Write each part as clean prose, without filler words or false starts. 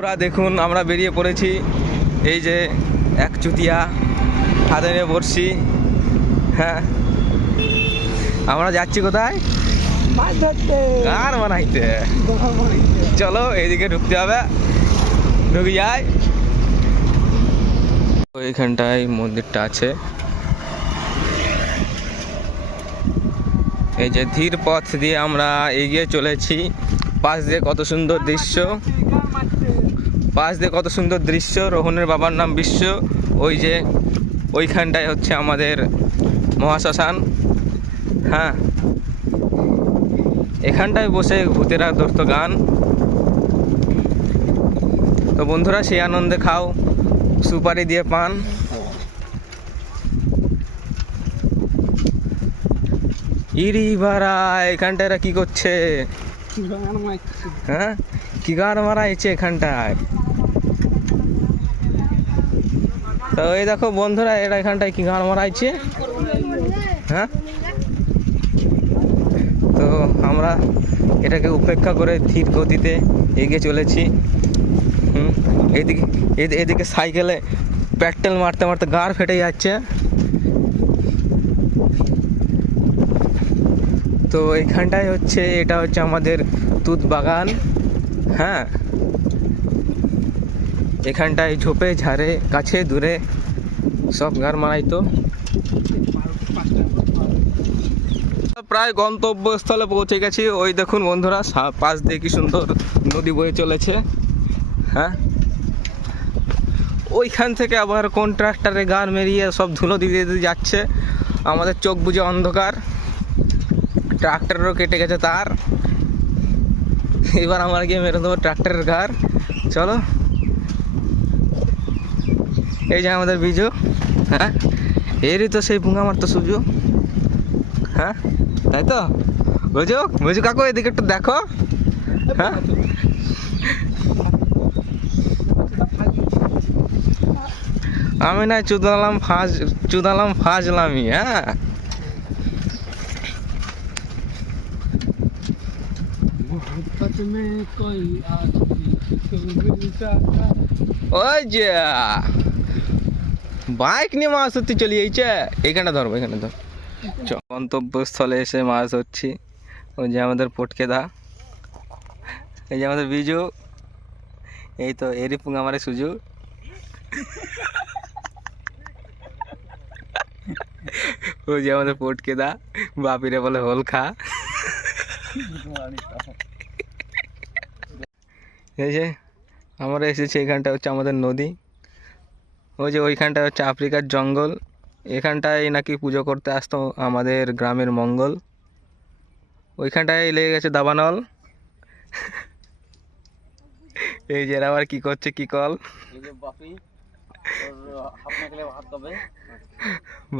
তোরা দেখুন আমরা বেরিয়ে পড়েছি, এই যে এক চুতিয়া হাতে নিয়ে বসছি। হ্যাঁ, আমরা যাচ্ছি কোথায়? মাছ ধরতে, গান বানাইতে। চলো এইদিকে ঢুকতে হবে, ঢুকে যাই। ওইখানটায় মন্দিরটা আছে। এই যে ধীর পথ দিয়ে আমরা এগিয়ে চলেছি, পাশ দিয়ে কত সুন্দর দৃশ্য, পাশ দিয়ে কত সুন্দর দৃশ্য। রোহনের বাবার নাম বিশ্ব। ওই যে ওইখানটায় হচ্ছে আমাদের মহাশ্মশান। হ্যাঁ, এখানটায় বসে ভূতেরা ধরতো গান। তো বন্ধুরা সেই আনন্দে খাও সুপারি দিয়ে পান। ইরি বারা, এখানটায় এরা কি করছে? হ্যাঁ, কি গান মারাইছে এখানটায়? তো এই দেখো বন্ধুরা, এরা এখানটায় কি গান মারাইছে। হ্যাঁ, তো আমরা এটাকে উপেক্ষা করে ধীর গতিতে এগিয়ে চলেছি। এদিকে সাইকেলে পেট্রোল মারতে মারতে গাড় ফেটে যাচ্ছে। তো এইখানটায় হচ্ছে, এটা হচ্ছে আমাদের তুত বাগান। হ্যাঁ, এখানটায় ঝোপে ঝাড়ে কাছে দূরে সব গাড় মারাইতো। প্রায় গন্তব্যস্থলে পৌঁছে গেছি। ওই দেখুন বন্ধুরা, পাশ দিয়ে কি সুন্দর নদী বয়ে চলেছে। হ্যাঁ, ওইখান থেকে আবার কোন ট্রাক্টরে গাড় মেরিয়ে সব ধুলো দিয়ে দিয়ে যাচ্ছে। আমাদের চোখ বুজে অন্ধকার, ট্রাক্টরেরও কেটে গেছে তার। এবার আমার গিয়ে মেরে দেবো ট্রাক্টরের গাড়। চলো, এই যে আমাদের বিজু। হ্যাঁ, এরই তো সেই পুঙ্গা মারতো সুজু। হ্যাঁ, তাই তো বুঝু বুঝু কাকু, এদিকে একটু দেখো। হ্যাঁ, আমি না চুদালাম ফাজলামি। হ্যাঁ, ওই যে বাইক নিয়ে মাছ ধরতে চলে যাইছে। এইখানটা ধরবো, এখানে ধর। গন্তব্যস্থলে এসে মাছ ধরছি। ওই যে আমাদের পটকেদা, এই যে আমাদের বিজু, এই তো এরই পুঙ্গা মারে সুজু। ওই যে আমাদের পটকেদা, বাপিরে বলে হোল খা। এই যে আমরা এসেছি, এখানটা হচ্ছে আমাদের নদী। ওই যে ওইখানটা হচ্ছে আফ্রিকার জঙ্গল। এখানটায় নাকি পুজো করতে আসতো আমাদের গ্রামের মঙ্গল। ওইখানটায় লেগে গেছে দাবানল। এই যে আবার কি করছে, কি কল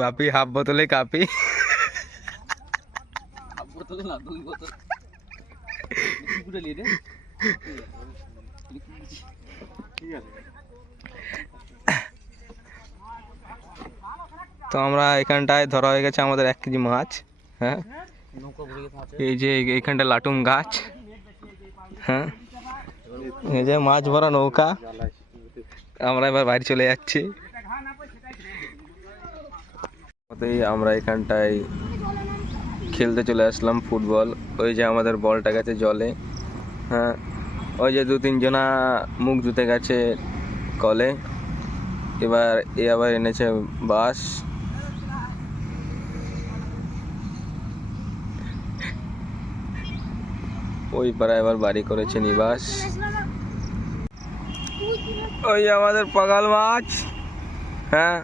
বাপি, হাফ বোতলে কাপি। তো আমরা এখানটায় ধরা হয়ে গেছে আমাদের 1 কেজি মাছ। হ্যাঁ, এই যে এইখানটা লাটুম গাছ। হ্যাঁ, এই যে মাছ ভরা নৌকা। আমরা এবার বাড়ি চলে যাচ্ছি। আমরা এখানটায় খেলতে চলে আসলাম ফুটবল। ওই যে আমাদের বলটা গেছে জলে। হ্যাঁ, ওই যে 2-3 জনা মুখ ধুতে গেছে কলে। এবার এ আবার এনেছে বাস। ওই পাড়ায় আবার বাড়ি করেছে নিবাস। ওই আমাদের পাগাল মাছ। হ্যাঁ,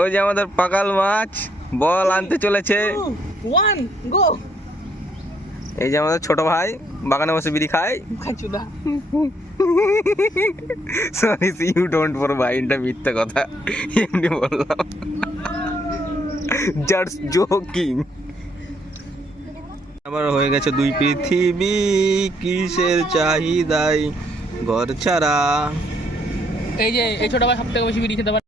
ওই যে আমাদের পাগাল মাছ বল আনতে চলেছে। এই যে আমাদের ছোট ভাই বাগানে বসে বিড়ি খায়। সরি, ইউ ডোন্ট ফর ভাই, এটা মিথ্যা কথা, এমনি বললাম, জাস্ট জোকিং। আবার হয়ে গেছে 2 পৃথিবী, কিসের চাহিদাই ঘর ছাড়া। এই যে এই ছোট ভাই সব থেকে বেশি বিড়ি খেতে পারে।